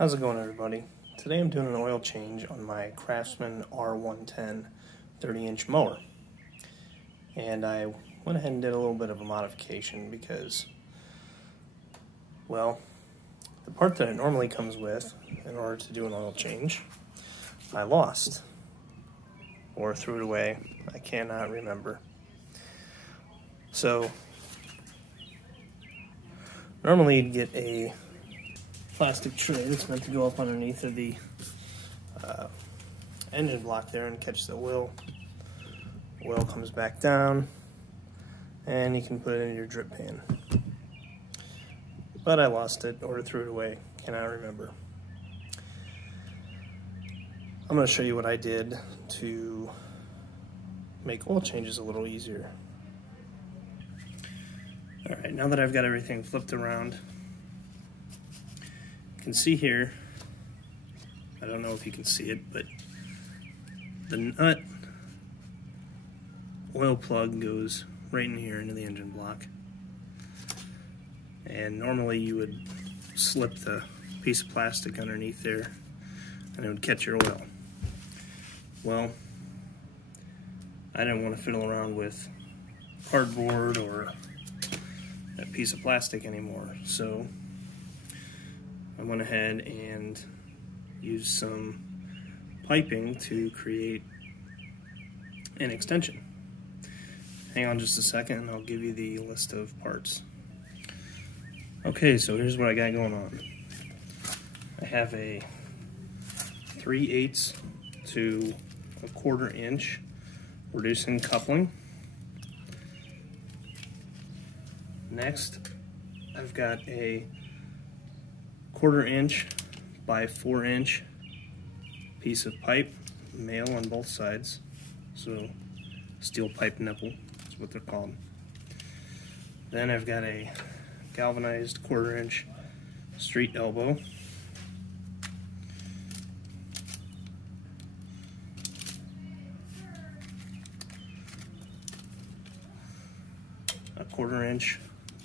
How's it going, everybody? Today I'm doing an oil change on my Craftsman R110 30-inch mower. And I went ahead and did a little bit of a modification because, well, the part that it normally comes with in order to do an oil change, I lost. Or threw it away. I cannot remember. So, normally you'd get a plastic tray that's meant to go up underneath of the engine block there and catch the oil. Oil comes back down and you can put it in your drip pan. But I lost it or threw it away, cannot remember. I'm going to show you what I did to make oil changes a little easier. Alright, now that I've got everything flipped around, you can see here, I don't know if you can see it, but the nut oil plug goes right in here into the engine block. And normally you would slip the piece of plastic underneath there and it would catch your oil. Well, I didn't want to fiddle around with cardboard or a piece of plastic anymore, so I went ahead and used some piping to create an extension. Hang on just a second and I'll give you the list of parts. Okay, so here's what I got going on. I have a 3/8 to 1/4 inch reducing coupling. Next, I've got a 1/4 inch by 4 inch piece of pipe, male on both sides, so steel pipe nipple is what they're called. Then I've got a galvanized 1/4 inch street elbow. A 1/4 inch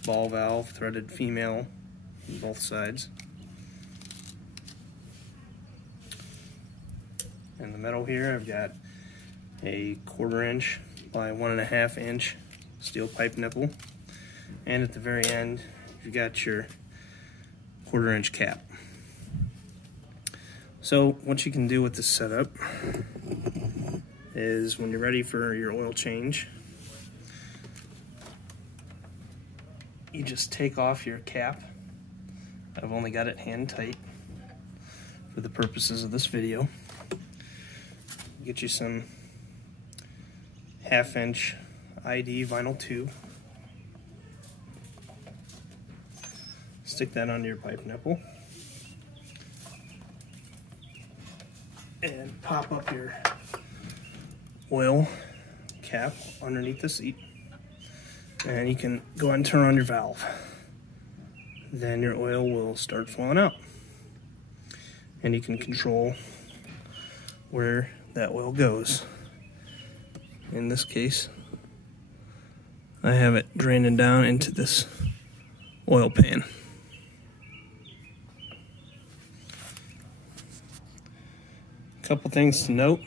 ball valve threaded female on both sides. In the middle here I've got a 1/4 inch by 1.5 inch steel pipe nipple, and at the very end you've got your 1/4 inch cap. So what you can do with this setup is when you're ready for your oil change, you just take off your cap. I've only got it hand tight for the purposes of this video. Get you some 1/2 inch ID vinyl tube. Stick that onto your pipe nipple. And pop up your oil cap underneath the seat. And you can go ahead and turn on your valve. Then your oil will start flowing out. And you can control where that oil goes. In this case, I have it draining down into this oil pan. A couple things to note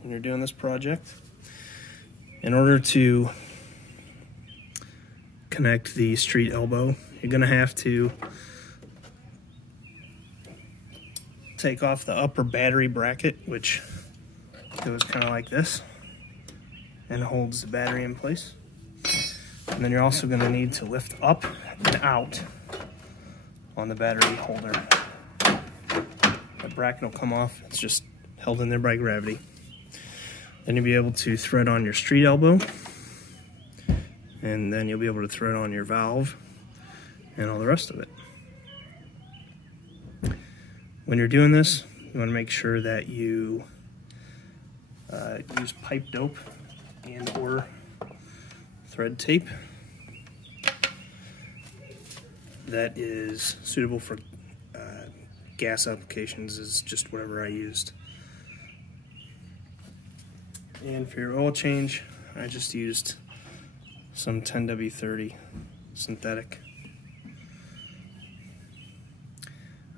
when you're doing this project. In order to connect the street elbow, you're going to have to take off the upper battery bracket, which goes kind of like this and holds the battery in place. And then you're also going to need to lift up and out on the battery holder. The bracket will come off, it's just held in there by gravity. Then you'll be able to thread on your street elbow, and then you'll be able to thread on your valve and all the rest of it. When you're doing this, you want to make sure that you use pipe dope and or thread tape that is suitable for gas applications, is just whatever I used. And for your oil change, I just used some 10W30 synthetic.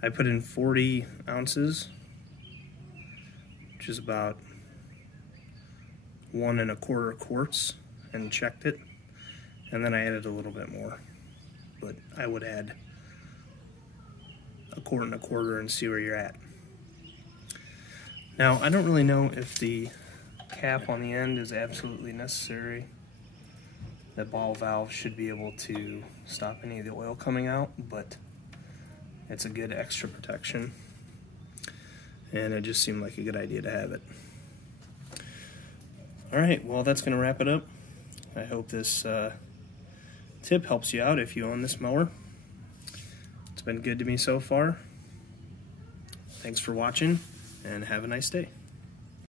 I put in 40 ounces, which is about 1 1/4 quarts, and checked it, and then I added a little bit more, but I would add 1 1/4 and see where you're at. Now, I don't really know if the cap on the end is absolutely necessary. The ball valve should be able to stop any of the oil coming out, but it's a good extra protection, and it just seemed like a good idea to have it. Alright, well, that's going to wrap it up. I hope this tip helps you out if you own this mower. It's been good to me so far. Thanks for watching, and have a nice day.